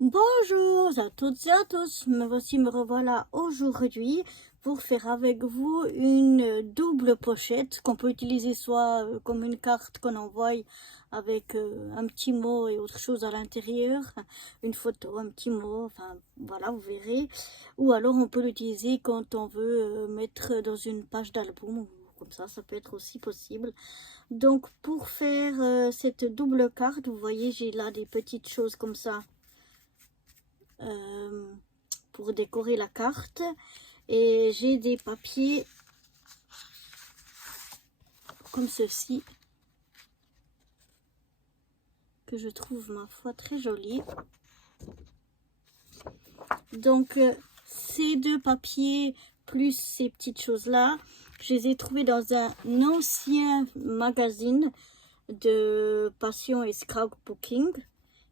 Bonjour à toutes et à tous, me revoilà aujourd'hui pour faire avec vous une double pochette qu'on peut utiliser soit comme une carte qu'on envoie avec un petit mot et autre chose à l'intérieur, une photo, un petit mot, enfin voilà, vous verrez. Ou alors on peut l'utiliser quand on veut mettre dans une page d'album, comme ça peut être aussi possible. Donc pour faire cette double carte, vous voyez j'ai là des petites choses comme ça. Pour décorer la carte, et j'ai des papiers comme ceci que je trouve ma foi très jolis. Donc ces deux papiers plus ces petites choses là, je les ai trouvés dans un ancien magazine de passion et scrapbooking.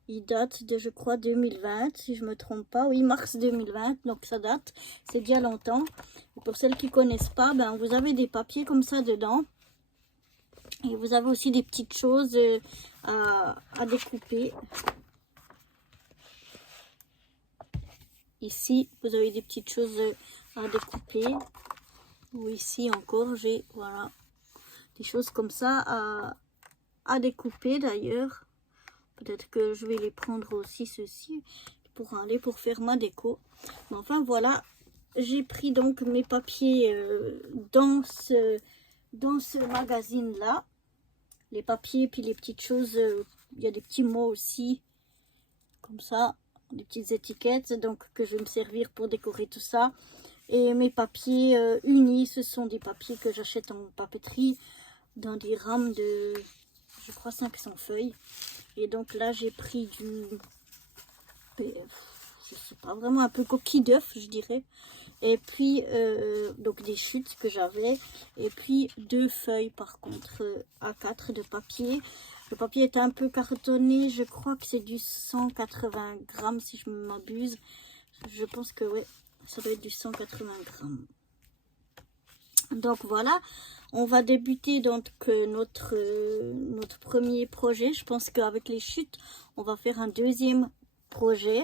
Il date de, je crois, 2020, si je me trompe pas. Oui, mars 2020, donc ça date. C'est déjà longtemps. Et pour celles qui connaissent pas, ben, vous avez des papiers comme ça dedans. Et vous avez aussi des petites choses à découper. Ici, vous avez des petites choses à découper. Ou ici encore, j'ai, voilà, des choses comme ça à découper d'ailleurs. Peut-être que je vais les prendre aussi, ceci, pour aller pour faire ma déco. Mais enfin, voilà. J'ai pris donc mes papiers dans ce magazine-là. Les papiers, puis les petites choses. Il y a des petits mots aussi. Comme ça. Des petites étiquettes. Donc, que je vais me servir pour décorer tout ça. Et mes papiers unis, ce sont des papiers que j'achète en papeterie. Dans des rames de, je crois, 500 feuilles. Et donc là, j'ai pris du, je sais pas, vraiment un peu coquille d'œuf, je dirais. Et puis, donc des chutes que j'avais. Et puis, 2 feuilles, par contre, A4 de papier. Le papier est un peu cartonné. Je crois que c'est du 180 grammes, si je ne m'abuse. Je pense que, ouais, ça doit être du 180 grammes. Donc voilà, on va débuter donc notre premier projet. Je pense qu'avec les chutes, on va faire un deuxième projet.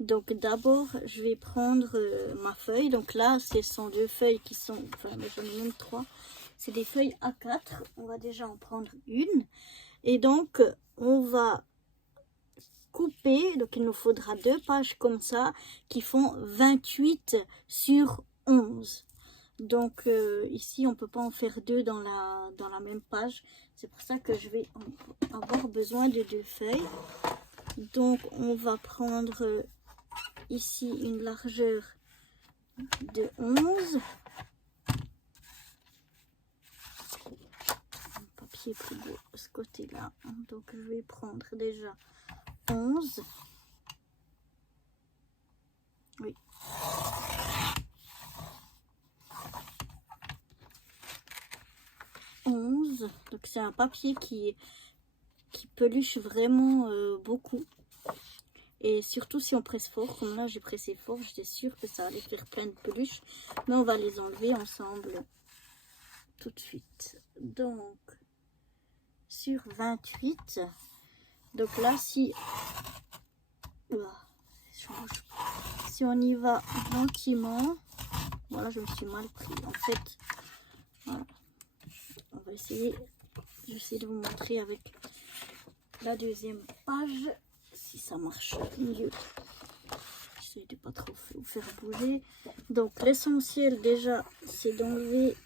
Donc d'abord, je vais prendre ma feuille. Donc là, ce sont 2 feuilles qui sont, enfin j'en ai même 3. C'est des feuilles A4. On va déjà en prendre une. Et donc, on va couper. Donc il nous faudra 2 pages comme ça qui font 28 sur 11. Donc ici on peut pas en faire 2 dans la même page, c'est pour ça que je vais avoir besoin de 2 feuilles. Donc on va prendre ici une largeur de 11, un papier plus beau de ce côté là, donc je vais prendre déjà 11, oui, donc c'est un papier qui peluche vraiment beaucoup. Et surtout si on presse fort, comme là j'ai pressé fort, j'étais sûre que ça allait faire plein de peluches. Mais on va les enlever ensemble tout de suite. Donc, sur 28. Donc là, si on y va gentiment, voilà, je me suis mal pris. En fait, voilà. On va essayer, j'essaie de vous montrer avec la deuxième page, si ça marche mieux. J'essaie de pas trop vous faire bouger. Donc l'essentiel déjà, c'est d'enlever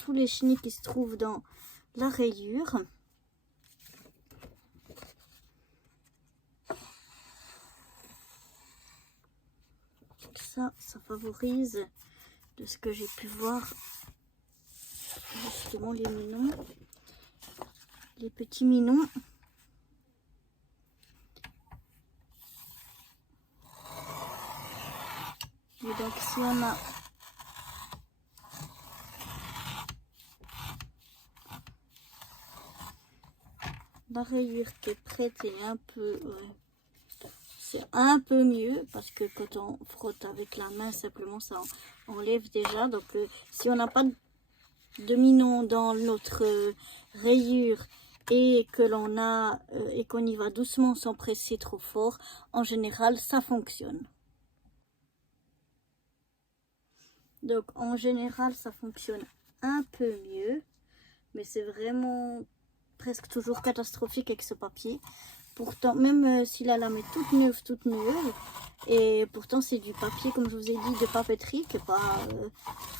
tous les chenilles qui se trouvent dans la rayure. Ça favorise, de ce que j'ai pu voir, justement les minons, les petits minons. Et donc si on a la rayure qui est prête et un peu, c'est un peu mieux parce que quand on frotte avec la main simplement ça enlève déjà. Donc si on n'a pas de minons dans notre rayure et que l'on a et qu'on y va doucement sans presser trop fort, en général ça fonctionne. Donc en général ça fonctionne un peu mieux, mais c'est vraiment presque toujours catastrophique avec ce papier. Pourtant, même si la lame est toute neuve, et pourtant c'est du papier, comme je vous ai dit, de papeterie, qui n'est pas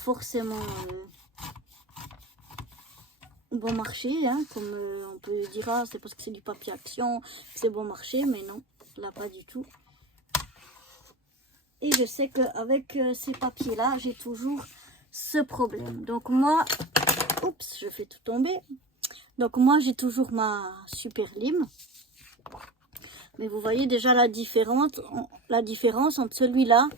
forcément bon marché, hein, comme on peut dire, ah, c'est parce que c'est du papier action, c'est bon marché, mais non, là pas du tout. Et je sais qu'avec ces papiers-là, j'ai toujours ce problème. Donc moi, oups, je fais tout tomber. Donc moi, j'ai toujours ma super lime. Mais vous voyez déjà la différence entre celui-là,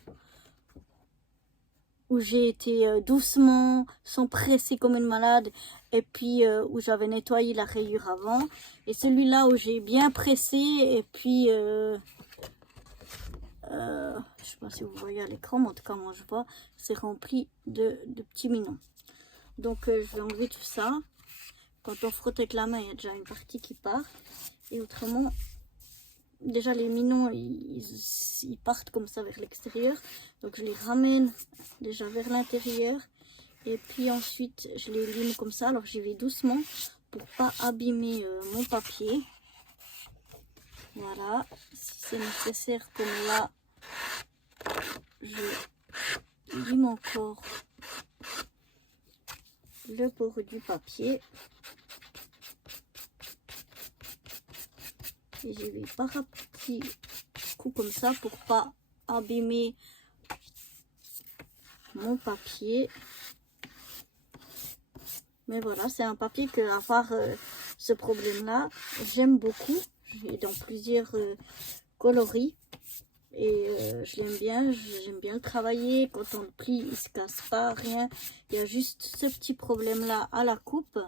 où j'ai été doucement, sans presser comme une malade, et puis où j'avais nettoyé la rayure avant, et celui-là où j'ai bien pressé, et puis je sais pas si vous voyez à l'écran, mais en tout cas moi je vois, c'est rempli de petits minons. Donc je vais enlever tout ça. Quand on frotte avec la main, il y a déjà une partie qui part, et autrement, déjà les minons ils partent comme ça vers l'extérieur, donc je les ramène déjà vers l'intérieur, et puis ensuite je les lime comme ça. Alors j'y vais doucement pour pas abîmer mon papier. Voilà, si c'est nécessaire, comme là je lime encore le bord du papier. Et je vais par un petit coup comme ça pour pas abîmer mon papier. Mais voilà, c'est un papier que, à part ce problème là, j'aime beaucoup. J'ai dans plusieurs coloris, et je l'aime bien. J'aime bien le travailler. Quand on le plie, il se casse pas, rien. Il y a juste ce petit problème là à la coupe.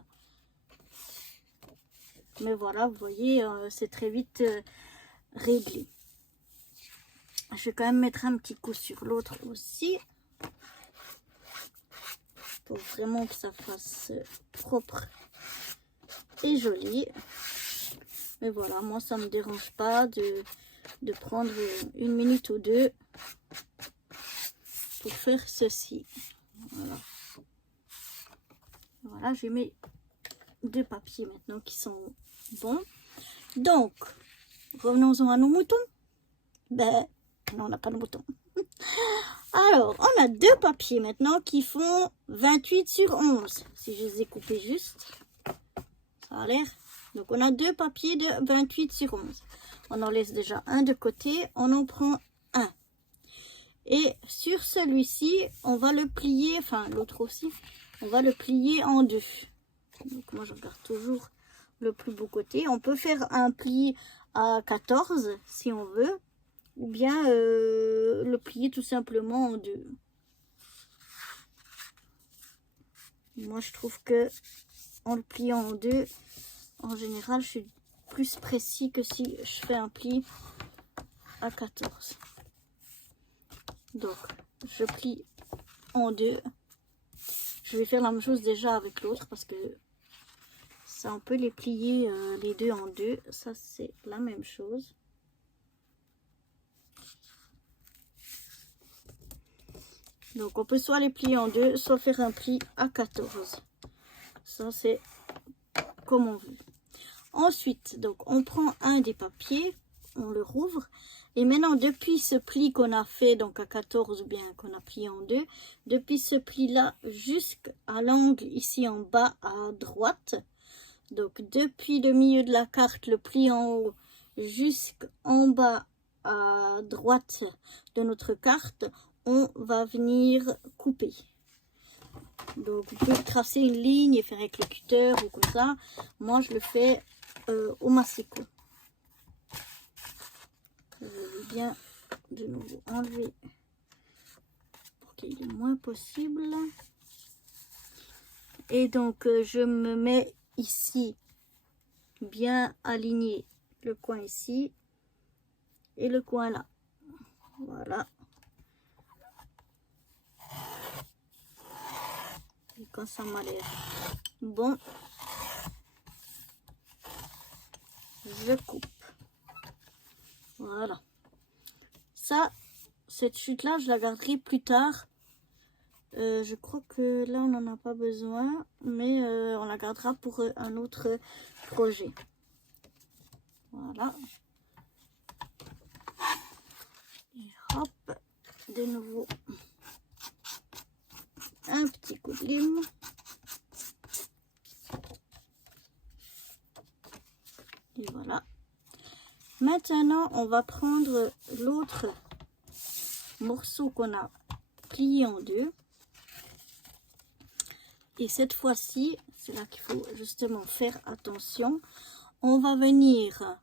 Mais voilà, vous voyez, c'est très vite réglé. Je vais quand même mettre un petit coup sur l'autre aussi, pour vraiment que ça fasse propre et joli. Mais voilà, moi ça me dérange pas de prendre une minute ou deux pour faire ceci. Voilà, voilà, j'ai mes deux papiers maintenant qui sont bons. Donc revenons-en à nos moutons. Ben non, on n'a pas de moutons. Alors, on a deux papiers maintenant qui font 28 sur 11. Si je les ai coupés juste, ça a l'air. Donc, on a deux papiers de 28 sur 11. On en laisse déjà un de côté. On en prend un. Et sur celui-ci, on va le plier, enfin l'autre aussi, on va le plier en deux. Donc, moi, je regarde toujours le plus beau côté. On peut faire un pli à 14 si on veut, ou bien le plier tout simplement en deux. Moi je trouve que en le pliant en deux, en général je suis plus précis que si je fais un pli à 14. Donc je plie en deux. Je vais faire la même chose déjà avec l'autre, parce que ça on peut les plier les deux en deux. Ça c'est la même chose. Donc on peut soit les plier en deux, soit faire un pli à 14. Ça c'est comme on veut. Ensuite, donc on prend un des papiers, on le rouvre. Et maintenant, depuis ce pli qu'on a fait, donc à 14 ou bien qu'on a plié en deux, depuis ce pli-là jusqu'à l'angle ici en bas à droite, donc depuis le milieu de la carte, le pli en haut, jusqu'en bas à droite de notre carte, on va venir couper. Donc vous pouvez tracer une ligne et faire avec le cutter ou comme ça. Moi je le fais au massicot. Je vais bien de nouveau enlever pour qu'il y ait le moins possible. Et donc je me mets ici, bien aligné, le coin ici et le coin là. Voilà. Et quand ça m'a l'air bon, je coupe. Voilà. Ça, cette chute-là, je la garderai plus tard. Je crois que là, on n'en a pas besoin, mais on la gardera pour un autre projet. Voilà. Et hop, de nouveau, un petit coup de lime. Et voilà. Maintenant, on va prendre l'autre morceau qu'on a plié en deux. Et cette fois-ci, c'est là qu'il faut justement faire attention. On va venir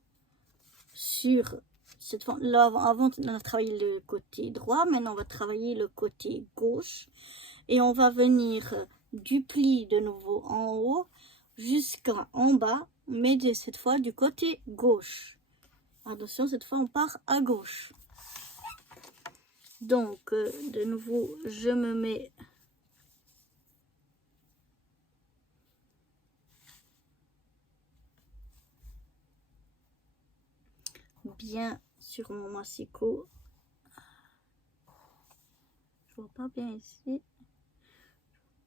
sur cette fois là, avant on a travaillé le côté droit, maintenant on va travailler le côté gauche. Et on va venir du pli de nouveau en haut jusqu'en bas, mais cette fois du côté gauche. Attention, cette fois on part à gauche. Donc, de nouveau, je me mets bien sur mon massicot. Je vois pas bien ici.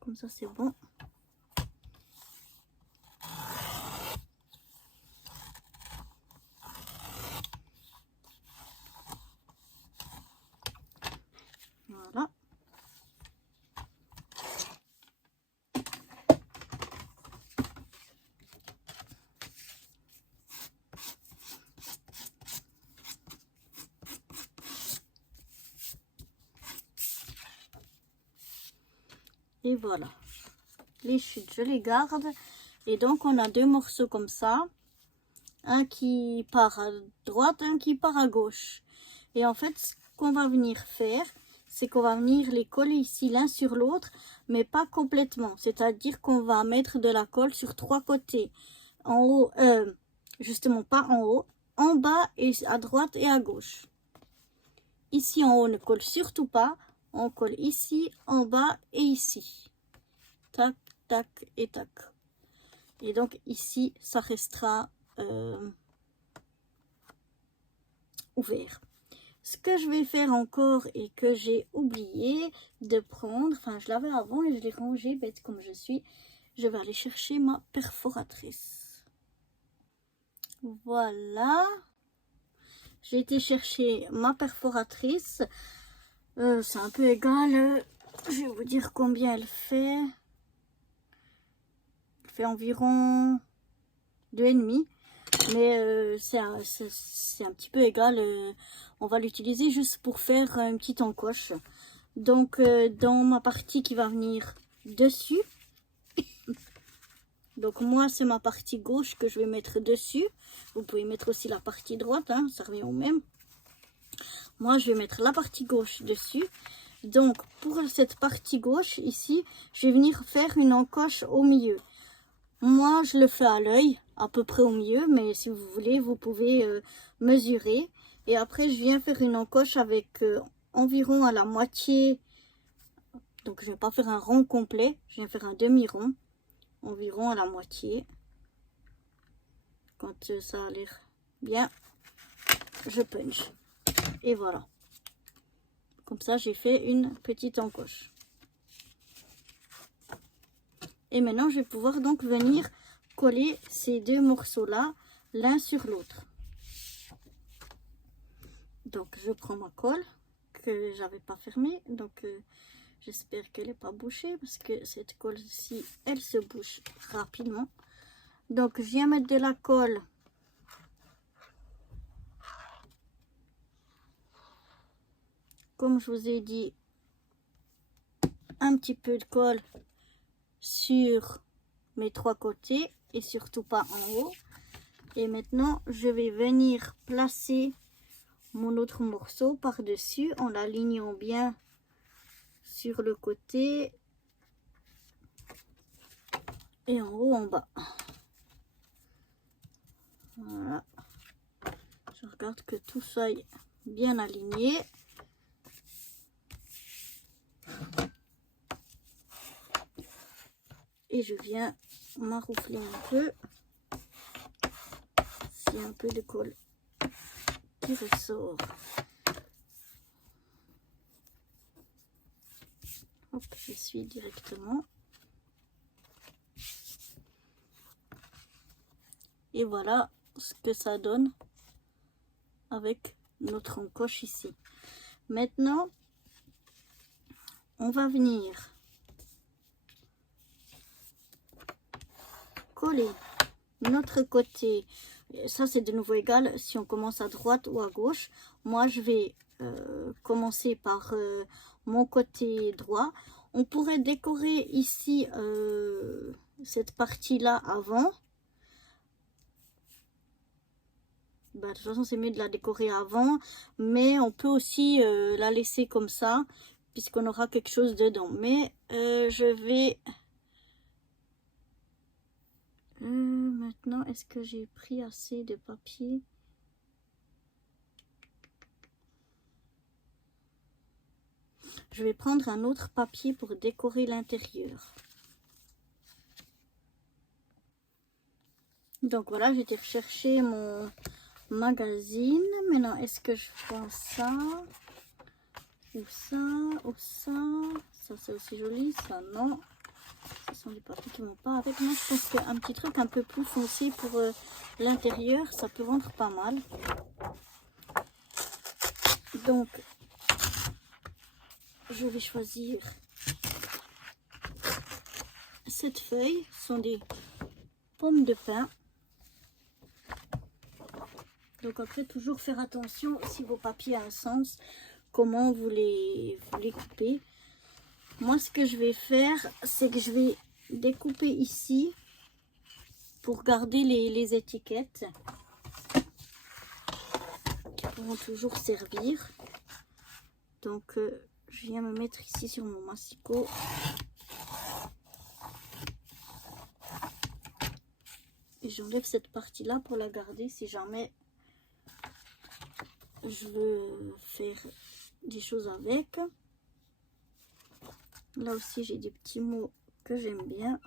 Comme ça, c'est bon. Voilà. Et voilà, les chutes je les garde. Et donc on a deux morceaux comme ça, un qui part à droite, un qui part à gauche. Et en fait ce qu'on va venir faire, c'est qu'on va venir les coller ici l'un sur l'autre, mais pas complètement, c'est à dire qu'on va mettre de la colle sur trois côtés, en haut, justement pas en haut, en bas et à droite et à gauche. Ici en haut on ne colle surtout pas, on colle ici, en bas et ici. Tac, tac et tac. Et donc ici, ça restera ouvert. Ce que je vais faire encore et que j'ai oublié de prendre, enfin je l'avais avant et je l'ai rangé bête comme je suis, je vais aller chercher ma perforatrice. Voilà. J'ai été chercher ma perforatrice. C'est un peu égal. Je vais vous dire combien elle fait. Elle fait environ 2,5. Mais c'est un petit peu égal. On va l'utiliser juste pour faire une petite encoche. Donc dans ma partie qui va venir dessus. Donc moi c'est ma partie gauche que je vais mettre dessus. Vous pouvez mettre aussi la partie droite, hein, ça revient au même. Moi je vais mettre la partie gauche dessus. Donc pour cette partie gauche ici, je vais venir faire une encoche au milieu. Moi je le fais à l'œil, à peu près au milieu, mais si vous voulez vous pouvez mesurer. Et après je viens faire une encoche avec environ à la moitié. Donc je ne vais pas faire un rond complet, je viens faire un demi-rond. Environ à la moitié. Quand ça a l'air bien, je punch. Et voilà. Comme ça, j'ai fait une petite encoche. Et maintenant, je vais pouvoir donc venir coller ces deux morceaux-là, l'un sur l'autre. Donc, je prends ma colle que j'avais pas fermée. Donc, j'espère qu'elle n'est pas bouchée parce que cette colle-ci, elle se bouche rapidement. Donc, je viens mettre de la colle. Comme je vous ai dit, un petit peu de colle sur mes trois côtés et surtout pas en haut. Et maintenant, je vais venir placer mon autre morceau par-dessus en l'alignant bien sur le côté et en haut, en bas. Voilà. Je regarde que tout soit bien aligné. Et je viens m'enroufler un peu. il y a un peu de colle qui ressort. Hop, j'essuie directement. Et voilà ce que ça donne avec notre encoche ici. Maintenant, on va venir coller notre côté. Ça, c'est de nouveau égal si on commence à droite ou à gauche. Moi, je vais commencer par mon côté droit. On pourrait décorer ici cette partie-là avant. Bah, de toute façon, c'est mieux de la décorer avant, mais on peut aussi la laisser comme ça, puisqu'on aura quelque chose dedans. Mais je vais... maintenant, est-ce que j'ai pris assez de papier? Je vais prendre un autre papier pour décorer l'intérieur. Donc voilà, j'ai été rechercher mon magazine. Maintenant, est-ce que je prends ça ou ça ou ça? Ça, c'est aussi joli. Ça, non. Ce sont des papiers qui vont pas avec. Moi, je pense qu'un petit truc un peu plus foncé pour l'intérieur, ça peut rendre pas mal. Donc, je vais choisir cette feuille. Ce sont des pommes de pin. Donc après, toujours faire attention si vos papiers ont un sens, comment vous les coupez. Moi, ce que je vais faire, c'est que je vais découper ici pour garder les étiquettes qui pourront toujours servir. Donc, je viens me mettre ici sur mon massicot. Et j'enlève cette partie-là pour la garder si jamais je veux faire des choses avec. Là aussi, j'ai des petits mots que j'aime bien.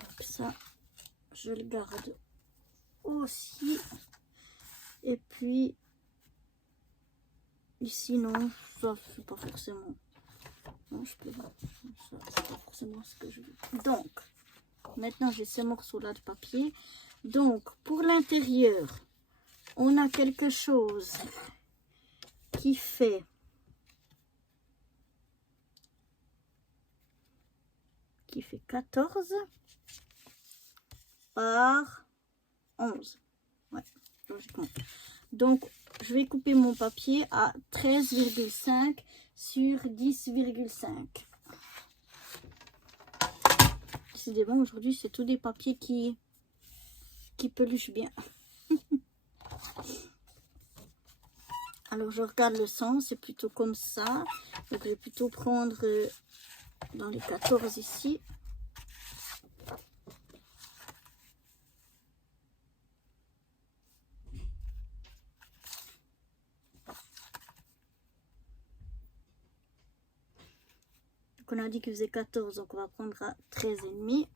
Donc ça, je le garde aussi. Et puis, ici, non, ça, c'est pas forcément... Non, je peux pas. Ça, c'est pas forcément ce que je veux. Donc, maintenant, j'ai ces morceaux-là de papier. Donc, pour l'intérieur, on a quelque chose qui fait 14 par 11. Ouais, logiquement. Donc, je vais couper mon papier à 13,5 sur 10,5. Décidément, aujourd'hui, c'est tous des papiers qui peluchent bien. Alors, je regarde le sens, c'est plutôt comme ça. Donc, je vais plutôt prendre dans les 14 ici. Donc, on a dit qu'il faisait 14, donc on va prendre à 13,5.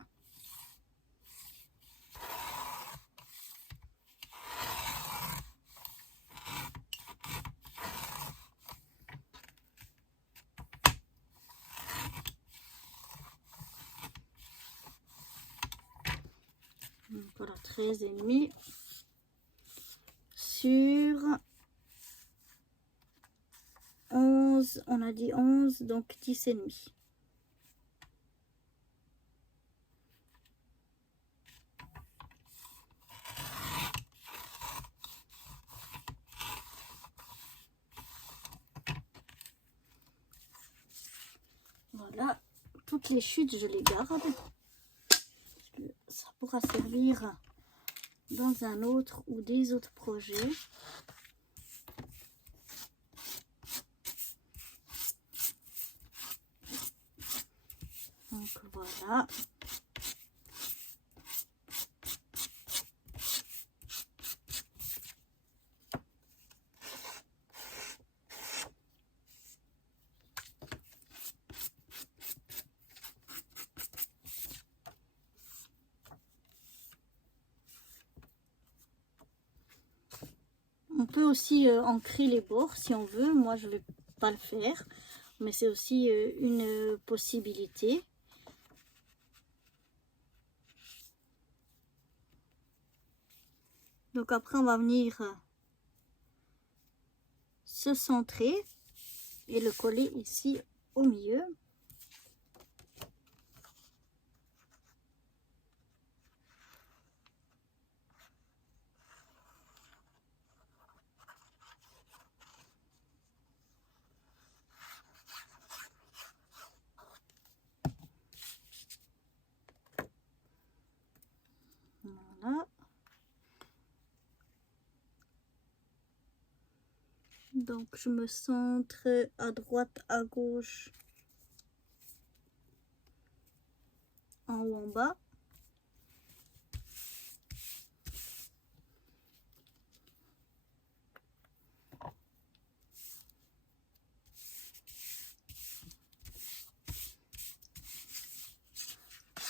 Donc voilà, 13,5 sur 11, on a dit 11, donc 10,5. Voilà, toutes les chutes, je les garde. Ça pourra servir dans un autre ou des autres projets. Donc voilà. peut aussi ancrer les bords si on veut. Moi, je vais pas le faire, mais c'est aussi une possibilité. Donc après, on va venir se centrer et le coller ici au milieu. Voilà. Donc je me centre à droite, à gauche, en haut, en bas.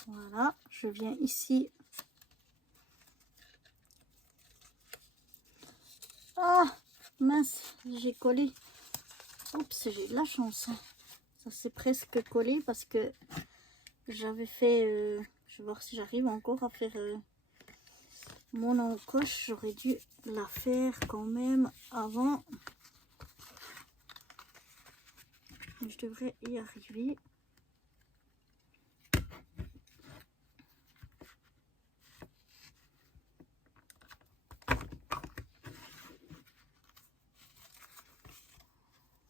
Voilà, je viens ici. Ah, mince, j'ai collé. Oups, j'ai eu de la chance. Ça s'est presque collé parce que j'avais fait... je vais voir si j'arrive encore à faire mon encoche. J'aurais dû la faire quand même avant. Je devrais y arriver.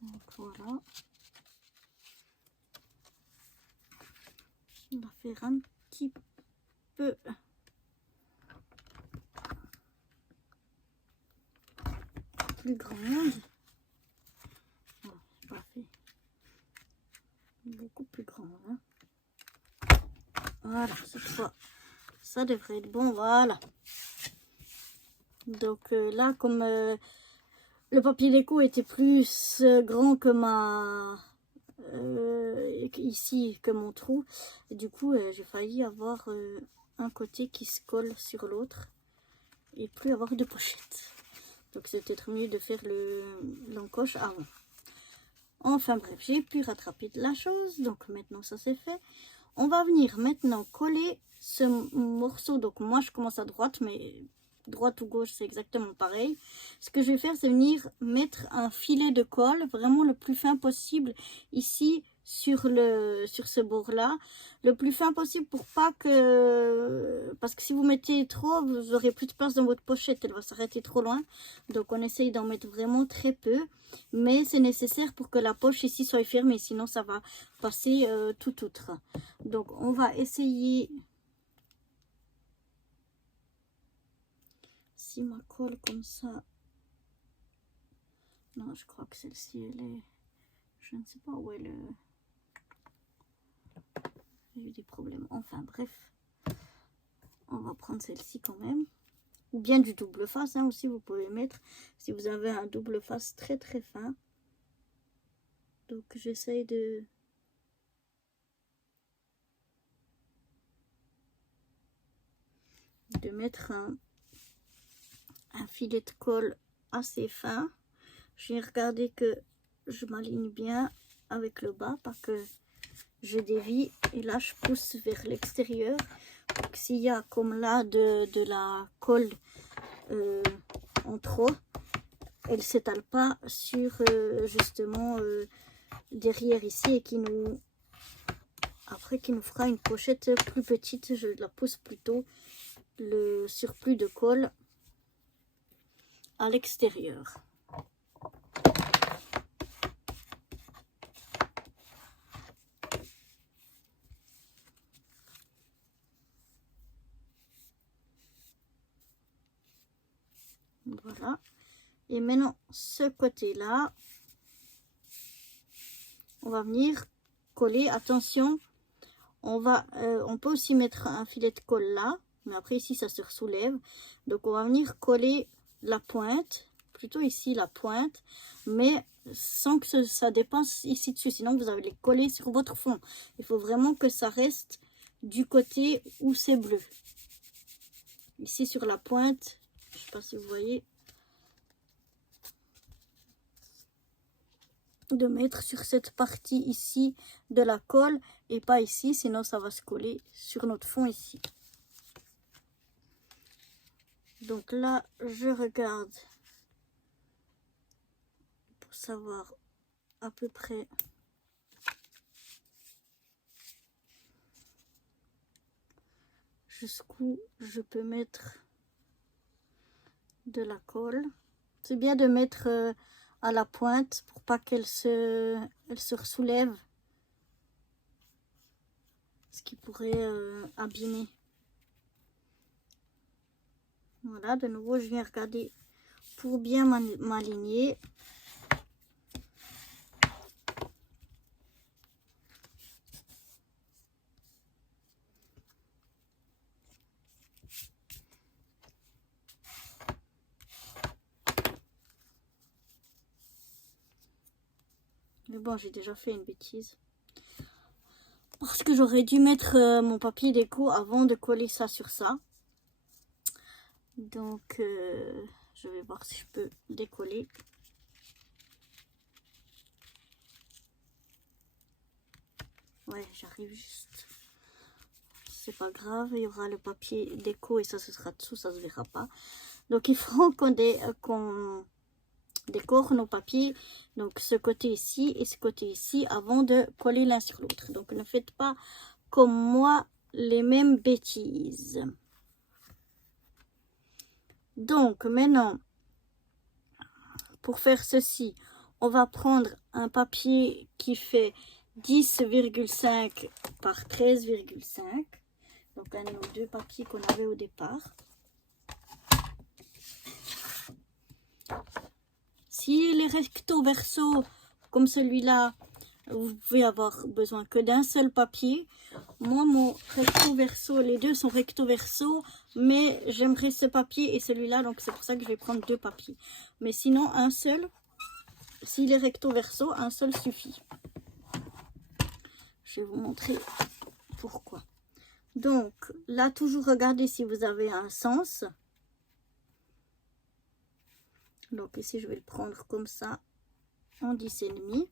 Donc voilà. On va faire un petit peu plus grande. Non, c'est pas fait. Beaucoup plus grande. Hein. Voilà, cette fois, ça devrait être bon. Voilà. Donc là, comme le papier déco était plus grand que ici que mon trou, et du coup j'ai failli avoir un côté qui se colle sur l'autre et plus avoir de pochette. Donc c'est peut-être mieux de faire l'encoche avant. Enfin bref, j'ai pu rattraper de la chose, donc maintenant ça c'est fait. On va venir maintenant coller ce morceau. Donc moi je commence à droite, mais droite ou gauche c'est exactement pareil. Ce que je vais faire, c'est venir mettre un filet de colle vraiment le plus fin possible ici sur ce bord là, le plus fin possible pour pas que, parce que si vous mettez trop, vous aurez plus de place dans votre pochette, elle va s'arrêter trop loin. Donc on essaye d'en mettre vraiment très peu, mais c'est nécessaire pour que la poche ici soit fermée, sinon ça va passer tout outre. Donc on va essayer. Si ma colle comme ça, non, je crois que celle-ci elle est, je ne sais pas où elle est. J'ai eu des problèmes, enfin bref, on va prendre celle-ci quand même, ou bien du double face hein, aussi vous pouvez mettre si vous avez un double face très très fin. Donc j'essaye de mettre un filet de colle assez fin. J'ai regardé que je m'aligne bien avec le bas, pas que je dévie, et là je pousse vers l'extérieur. Donc s'il y a comme là de la colle en trop, elle s'étale pas sur justement derrière ici, et qui nous fera une pochette plus petite. Je la pousse plutôt le surplus de colle à l'extérieur. Voilà. Et maintenant, ce côté-là, on va venir coller. Attention, on peut aussi mettre un filet de colle là, mais après ici, ça se soulève. Donc, on va venir coller la pointe, plutôt ici la pointe, mais sans que ça dépasse ici dessus. Sinon, vous allez les coller sur votre fond. Il faut vraiment que ça reste du côté où c'est bleu. Ici, sur la pointe, je ne sais pas si vous voyez. de mettre sur cette partie ici de la colle et pas ici, sinon ça va se coller sur notre fond ici. Donc là, je regarde pour savoir à peu près jusqu'où je peux mettre de la colle. C'est bien de mettre à la pointe pour pas qu'elle se soulève, ce qui pourrait abîmer. Voilà, de nouveau je viens regarder pour bien m'aligner. Mais bon, j'ai déjà fait une bêtise. Parce que j'aurais dû mettre mon papier déco avant de coller ça sur ça. Donc, je vais voir si je peux décoller. Ouais, j'arrive juste. C'est pas grave, il y aura le papier déco et ça, ce sera dessous, ça se verra pas. Donc, il faut qu'on décore nos papiers, donc ce côté ici et ce côté ici, avant de coller l'un sur l'autre. Donc, ne faites pas comme moi les mêmes bêtises. Donc, maintenant, pour faire ceci, on va prendre un papier qui fait 10,5 par 13,5. Donc, un de nos deux papiers qu'on avait au départ. Si les recto verso, comme celui-là, vous pouvez avoir besoin que d'un seul papier. Moi, mon recto verso, les deux sont recto verso, mais j'aimerais ce papier et celui-là, donc c'est pour ça que je vais prendre deux papiers. Mais sinon, un seul, s'il est recto verso, un seul suffit. Je vais vous montrer pourquoi. Donc, là, toujours regardez si vous avez un sens. Donc ici, je vais le prendre comme ça, en 10,5.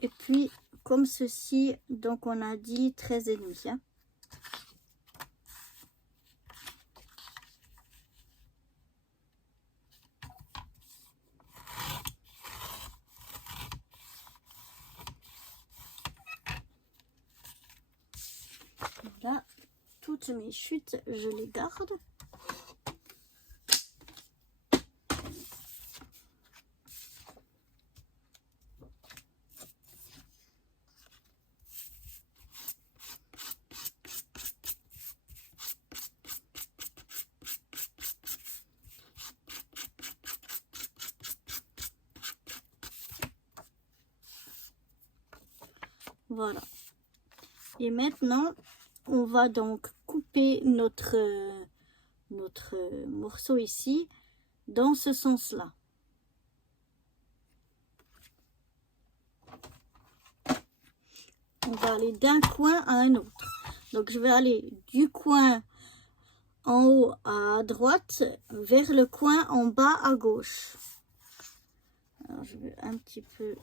Et puis, comme ceci, donc on a dit 13,5. Hein. Là, toutes mes chutes, je les garde. Voilà. Et maintenant, on va donc couper notre morceau ici dans ce sens-là. On va aller d'un coin à un autre. Donc, je vais aller du coin en haut à droite vers le coin en bas à gauche. Alors, je vais un petit peu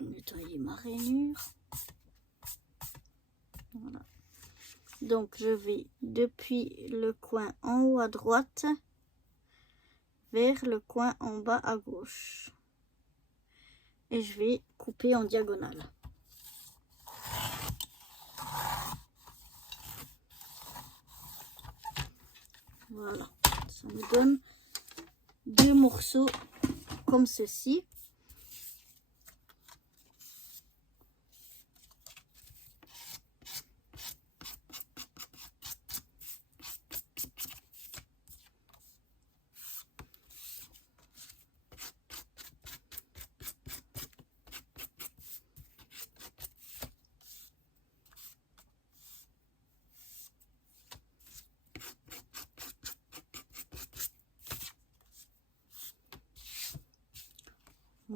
nettoyer ma rainure. Voilà. Donc, je vais depuis le coin en haut à droite vers le coin en bas à gauche. Et je vais couper en diagonale. Voilà, ça me donne deux morceaux comme ceci.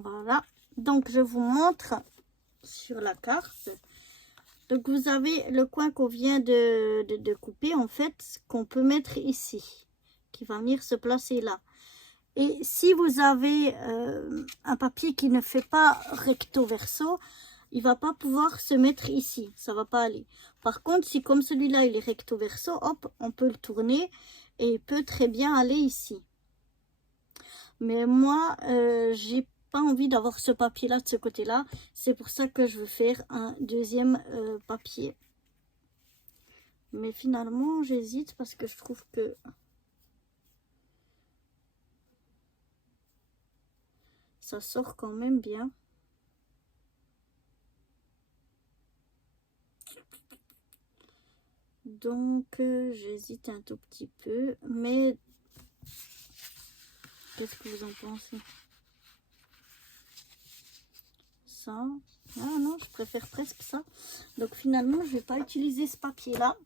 Voilà, Donc, je vous montre sur la carte. Donc, vous avez le coin qu'on vient de couper, en fait, qu'on peut mettre ici, qui va venir se placer là. Et si vous avez un papier qui ne fait pas recto verso, il va pas pouvoir se mettre ici, ça va pas aller. Par contre, si comme celui-là il est recto verso, hop, on peut le tourner et il peut très bien aller ici. Mais moi, j'ai pas envie d'avoir ce papier-là de ce côté-là. C'est pour ça que je veux faire un deuxième papier. Mais finalement, j'hésite parce que je trouve que ça sort quand même bien. Donc, j'hésite un tout petit peu. Mais, qu'est-ce que vous en pensez? Ça. Ah non, je préfère presque ça. Donc, finalement, je vais pas utiliser ce papier-là.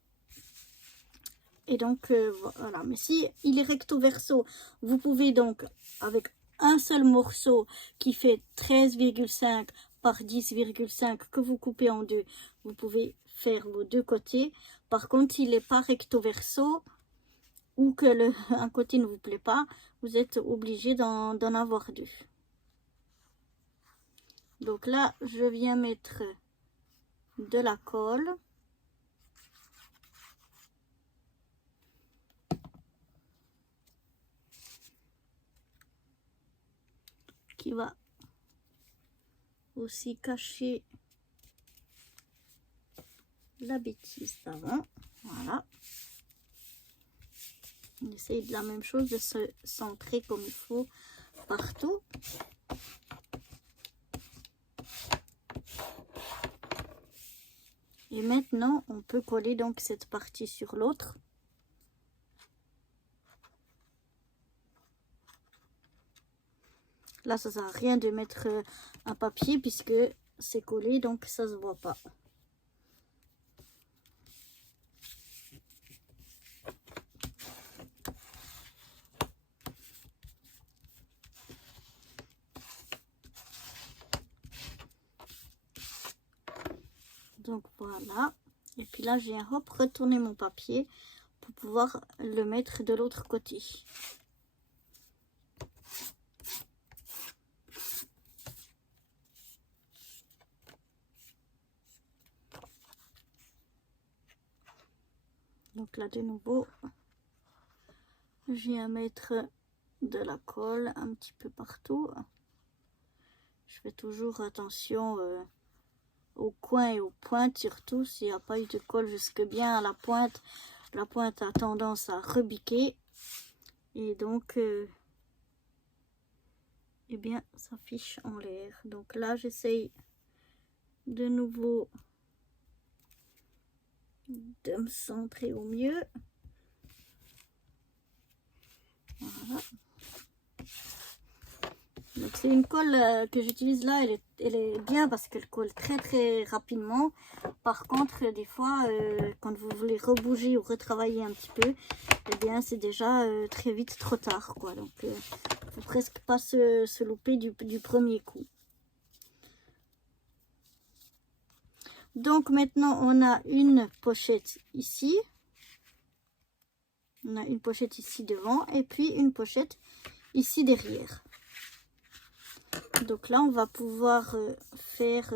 Et donc, voilà. Mais si il est recto verso, vous pouvez donc, avec un seul morceau qui fait 13,5 par 10,5 que vous coupez en deux, vous pouvez faire vos deux côtés. Par contre, s'il n'est pas recto verso ou que un côté ne vous plaît pas, vous êtes obligé d'en avoir deux. Donc là, je viens mettre de la colle. Qui va aussi cacher la bêtise d'avant. Voilà. On essaye de la même chose, de se centrer comme il faut partout. Et maintenant, on peut coller donc cette partie sur l'autre. Là, ça sert à rien de mettre un papier puisque c'est collé, donc ça se voit pas. Donc voilà. Et puis là, je viens hop retourner mon papier pour pouvoir le mettre de l'autre côté. Donc là, de nouveau, je viens mettre de la colle un petit peu partout. Je fais toujours attention au coin et aux pointes, surtout s'il n'y a pas eu de colle jusque bien à la pointe. La pointe a tendance à rebiquer et donc eh bien ça fiche en l'air. Donc là j'essaye de nouveau de me centrer au mieux. Voilà. Donc c'est une colle que j'utilise là, elle est bien parce qu'elle colle très rapidement. Par contre, des fois, quand vous voulez rebouger ou retravailler un petit peu, eh bien c'est déjà très vite trop tard, quoi. Donc faut presque pas se louper du premier coup. Donc maintenant on a une pochette ici. On a une pochette ici devant et puis une pochette ici derrière. Donc là, on va pouvoir faire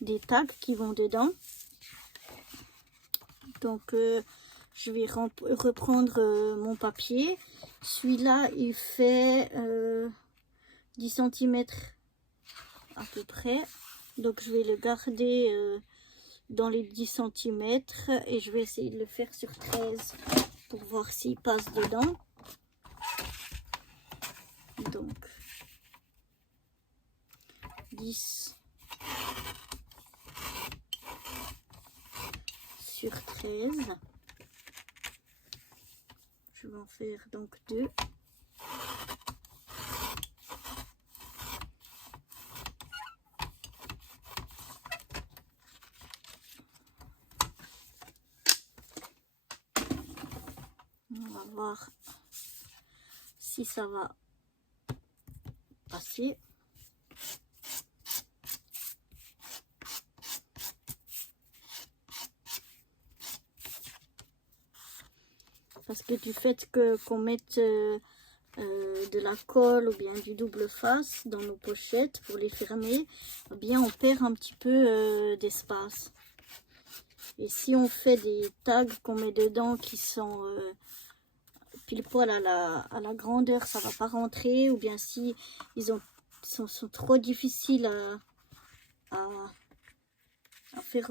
des tags qui vont dedans. Donc, je vais reprendre mon papier. Celui-là, il fait 10 cm à peu près. Donc, je vais le garder dans les 10 cm et je vais essayer de le faire sur 13 pour voir s'il passe dedans. Donc, 10 sur 13. Je vais en faire donc 2. On va voir si ça va passer. parce que du fait que qu'on mette de la colle ou bien du double face dans nos pochettes pour les fermer, eh bien on perd un petit peu d'espace. Et si on fait des tags qu'on met dedans qui sont pile poil à la grandeur, ça va pas rentrer, ou bien si ils sont trop difficiles à faire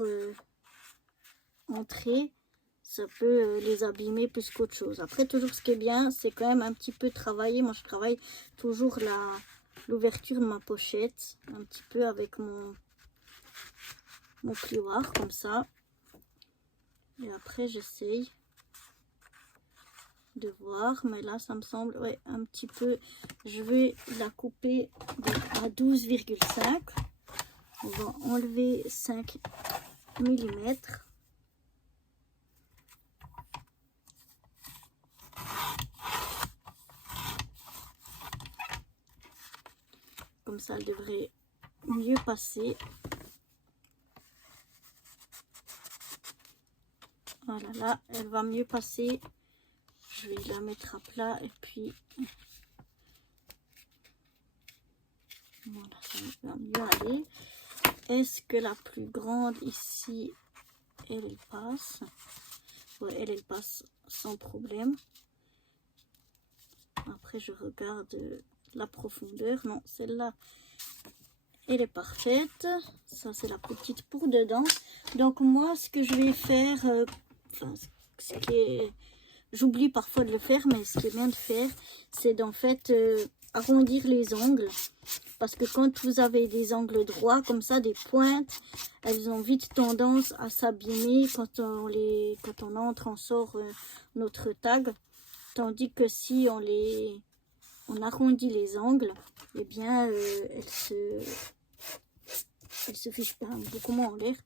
entrer, ça peut les abîmer plus qu'autre chose. Après, toujours ce qui est bien, c'est quand même un petit peu travailler. Moi, je travaille toujours l'ouverture de ma pochette, un petit peu avec mon plioir, comme ça. Et après, j'essaye de voir, mais là, ça me semble ouais, un petit peu... Je vais la couper à 12,5. On va enlever 5 mm. Comme ça, elle devrait mieux passer. Voilà, là, elle va mieux passer. Je vais la mettre à plat et puis... Voilà, ça va mieux aller. Est-ce que la plus grande ici, elle passe? Ouais, elle passe sans problème. Après, je regarde la profondeur. Non, celle-là, elle est parfaite. Ça, c'est la petite pour dedans. Donc, moi, ce que je vais faire, j'oublie parfois de le faire, mais ce qui est bien de faire, c'est d'en fait arrondir les angles. Parce que quand vous avez des angles droits, comme ça, des pointes, elles ont vite tendance à s'abîmer quand on entre, on sort notre tag. Tandis que si on arrondit les angles, eh bien, elles se fichent pas beaucoup moins en l'air.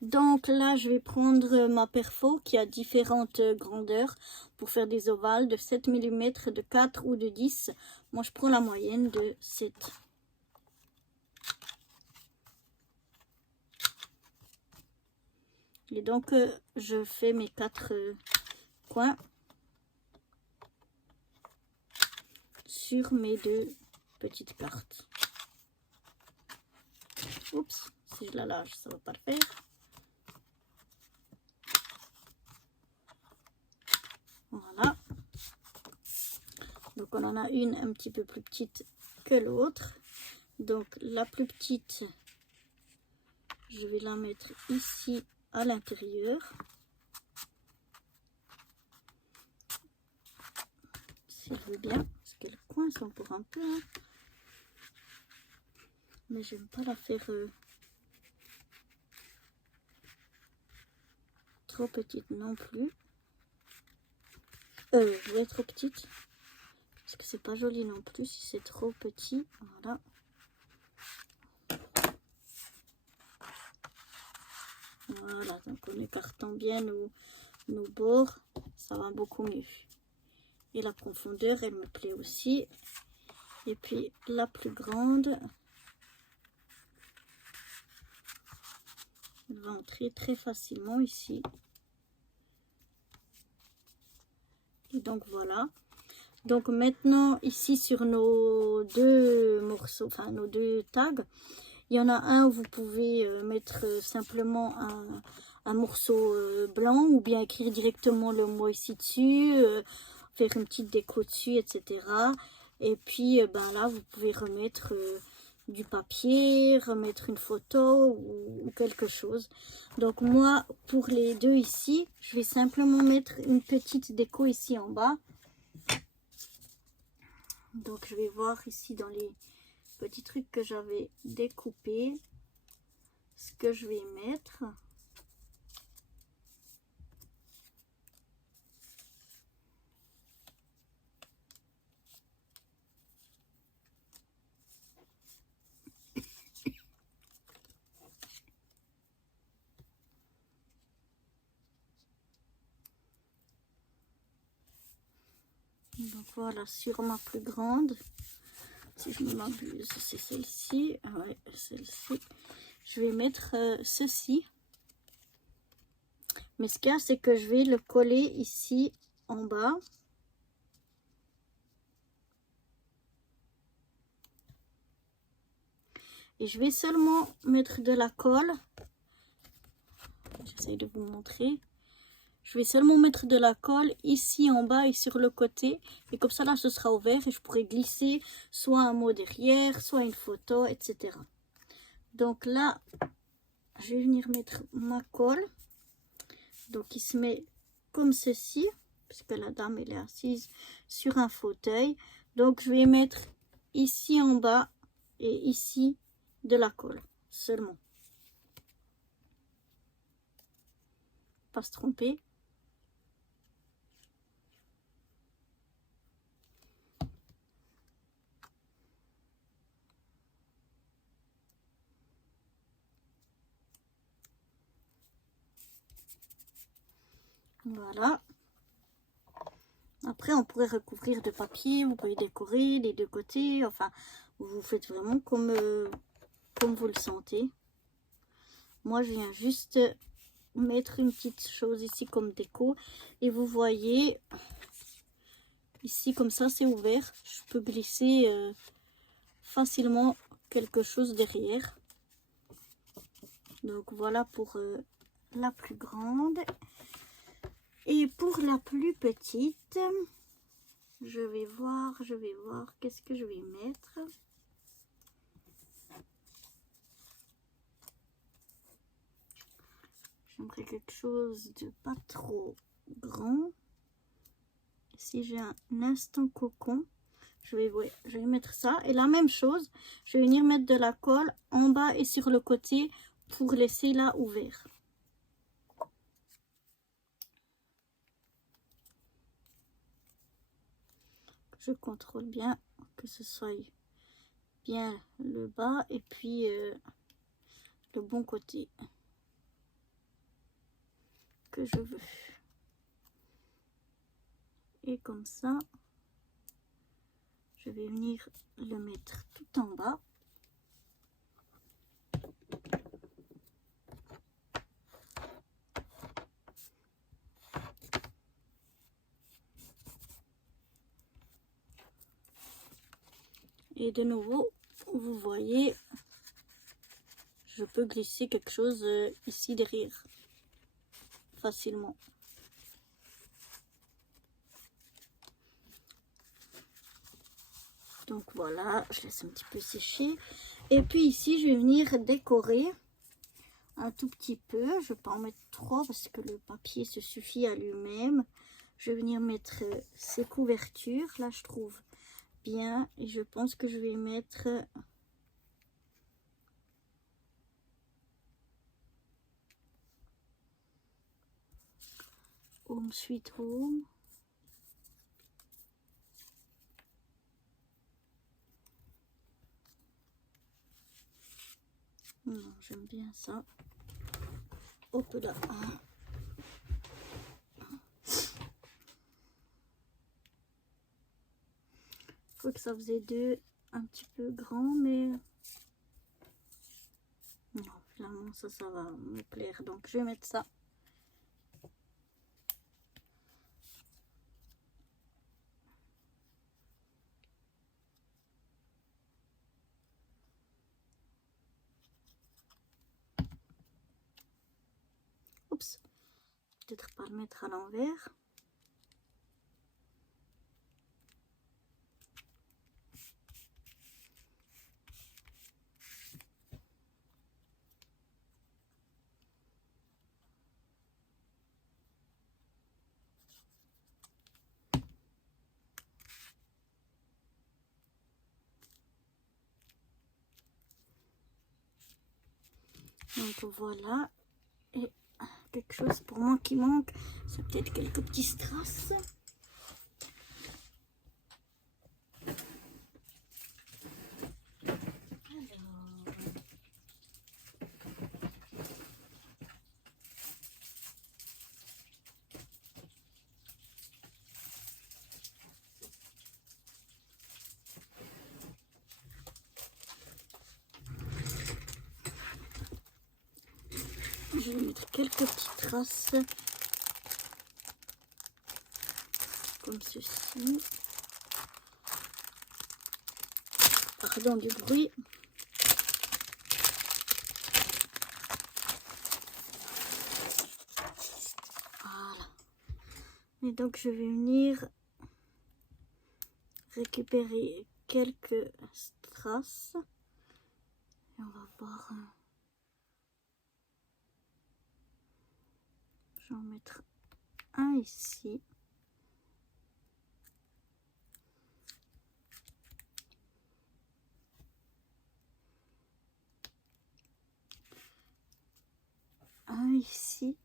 Donc là, je vais prendre ma perfo qui a différentes grandeurs pour faire des ovales de 7 mm, de 4 ou de 10. Moi, je prends la moyenne de 7. Et donc, je fais mes 4 coins sur mes 2 petites cartes. Oups, si je la lâche, ça va pas le faire. Voilà. Donc on en a une un petit peu plus petite que l'autre. Donc la plus petite, je vais la mettre ici à l'intérieur. Si elle veut bien, parce qu'elle coince encore un peu. Hein. Mais j'aime pas la faire trop petite non plus. Ouais, trop petite. Parce que c'est pas joli non plus si c'est trop petit. Voilà. Voilà, donc en écartant bien nos bords, ça va beaucoup mieux. Et la profondeur, elle me plaît aussi. Et puis la plus grande, elle va entrer très facilement ici. Et donc voilà. Donc maintenant, ici sur nos 2 morceaux, enfin nos 2 tags, il y en a un où vous pouvez mettre simplement un morceau blanc ou bien écrire directement le mot ici dessus, faire une petite déco dessus, etc. Et puis ben là, vous pouvez remettre du papier, remettre une photo ou quelque chose. Donc moi, pour les 2 ici, je vais simplement mettre une petite déco ici en bas. Donc je vais voir ici dans les petits trucs que j'avais découpés ce que je vais mettre. Donc voilà, sur ma plus grande, si je ne m'abuse, c'est celle-ci. Ah ouais, celle-ci. Je vais mettre ceci. Mais ce qu'il y a, c'est que je vais le coller ici en bas. Et je vais seulement mettre de la colle. J'essaie de vous montrer. Je vais seulement mettre de la colle ici en bas et sur le côté. Et comme ça, là, ce sera ouvert et je pourrai glisser soit un mot derrière, soit une photo, etc. Donc là, je vais venir mettre ma colle. Donc, il se met comme ceci, puisque la dame, elle est assise sur un fauteuil. Donc, je vais mettre ici en bas et ici de la colle seulement. Pas se tromper. Voilà. Après, on pourrait recouvrir de papier, vous pouvez décorer les deux côtés. Enfin, vous faites vraiment comme vous le sentez. Moi, je viens juste mettre une petite chose ici comme déco. Et vous voyez, ici, comme ça, c'est ouvert. Je peux glisser facilement quelque chose derrière. Donc, voilà pour la plus grande. Et pour la plus petite, je vais voir qu'est-ce que je vais mettre. J'aimerais quelque chose de pas trop grand. Ici, j'ai un instant cocon. Je vais mettre ça. Et la même chose, je vais venir mettre de la colle en bas et sur le côté pour laisser là ouvert. Je contrôle bien que ce soit bien le bas et puis le bon côté que je veux. Et comme ça, je vais venir le mettre tout en bas. Et de nouveau, vous voyez, je peux glisser quelque chose ici derrière, facilement. Donc voilà, je laisse un petit peu sécher. Et puis ici, je vais venir décorer un tout petit peu. Je ne vais pas en mettre trop parce que le papier se suffit à lui-même. Je vais venir mettre ces couvertures. Là, je trouve bien. Et je pense que je vais mettre Home Sweet Home. Non, j'aime bien ça. Hop là. Je crois que ça faisait deux un petit peu grand, mais non, finalement ça va me plaire. Donc je vais mettre ça. Oups, peut-être pas le mettre à l'envers. Donc voilà, et quelque chose pour moi qui manque, c'est peut-être quelques petits strass. Je vais mettre quelques petites traces comme ceci. Pardon du bruit. Voilà. Et donc je vais venir récupérer quelques strass. Et on va voir. Je vais en mettre un ici. Un ici.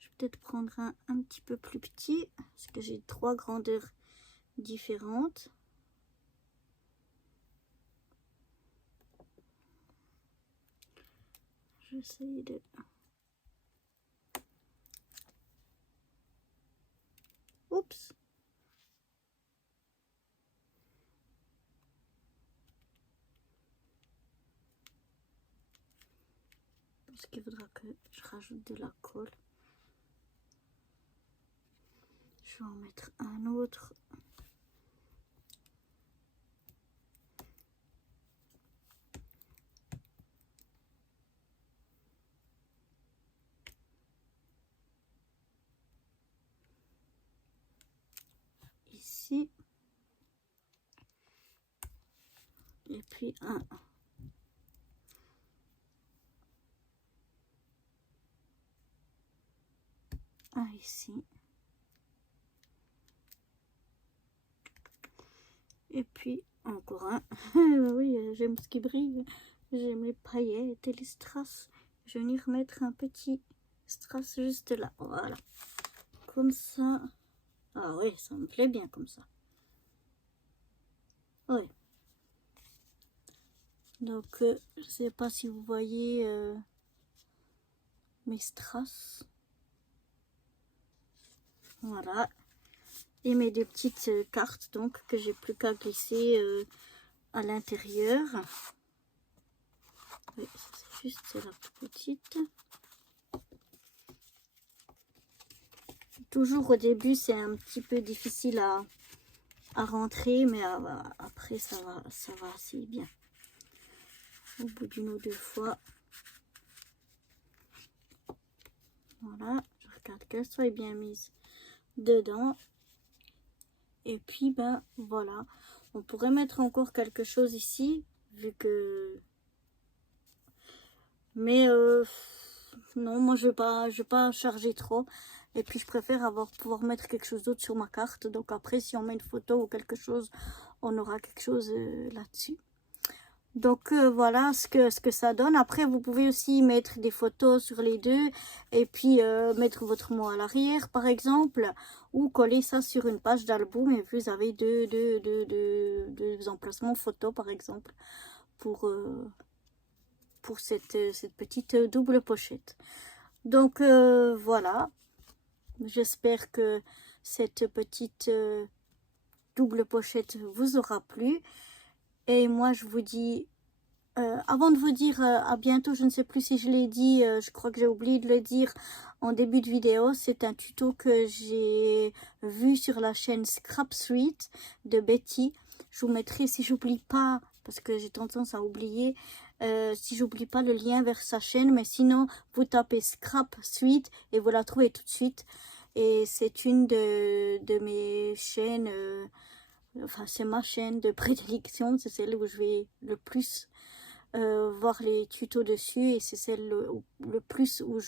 Je vais peut-être prendre un petit peu plus petit parce que j'ai 3 grandeurs différentes. J'essaye de... Oups! Parce qu'il faudra que je rajoute de la colle. Je vais en mettre un autre. Ici. Et puis un ici. Et puis encore un. Oui, j'aime ce qui brille. J'aime les paillettes et les strass. Je vais venir mettre un petit strass juste là. Voilà. Comme ça. Ah oui, ça me plaît bien comme ça. Oui. Donc, je sais pas si vous voyez mes strass. Voilà. Et mes 2 petites cartes, donc, que j'ai plus qu'à glisser à l'intérieur. Oui, c'est juste la petite. Toujours au début, c'est un petit peu difficile à rentrer, mais après, ça va assez bien. Au bout d'une ou 2 fois. Voilà, je regarde qu'elle soit bien mise dedans. Et puis, ben, voilà. On pourrait mettre encore quelque chose ici, vu que... Mais, non, moi, je vais pas charger trop. Et puis, je préfère pouvoir mettre quelque chose d'autre sur ma carte. Donc, après, si on met une photo ou quelque chose, on aura quelque chose là-dessus. Donc voilà ce que ça donne. Après, vous pouvez aussi mettre des photos sur les deux et puis mettre votre mot à l'arrière, par exemple, ou coller ça sur une page d'album et vous avez deux emplacements photos, par exemple, pour cette petite double pochette. Donc voilà, j'espère que cette petite double pochette vous aura plu. Et moi, je vous dis, avant de vous dire à bientôt, je ne sais plus si je l'ai dit, je crois que j'ai oublié de le dire en début de vidéo. C'est un tuto que j'ai vu sur la chaîne Scrap Suite de Betty. Je vous mettrai, si j'oublie pas, parce que j'ai tendance à oublier, si j'oublie pas le lien vers sa chaîne. Mais sinon, vous tapez Scrap Suite et vous la trouvez tout de suite. Et c'est une de mes chaînes... enfin, c'est ma chaîne de prédilection, c'est celle où je vais le plus voir les tutos dessus, et c'est celle le plus où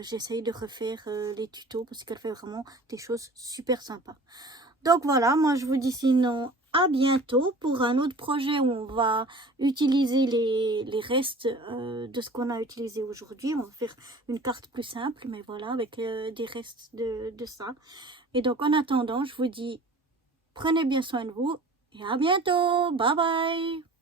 j'essaye de refaire les tutos, parce qu'elle fait vraiment des choses super sympas. Donc voilà, moi je vous dis sinon à bientôt pour un autre projet où on va utiliser les restes de ce qu'on a utilisé aujourd'hui. On va faire une carte plus simple, mais voilà, avec des restes de ça. Et donc en attendant, je vous dis prenez bien soin de vous et à bientôt. Bye bye.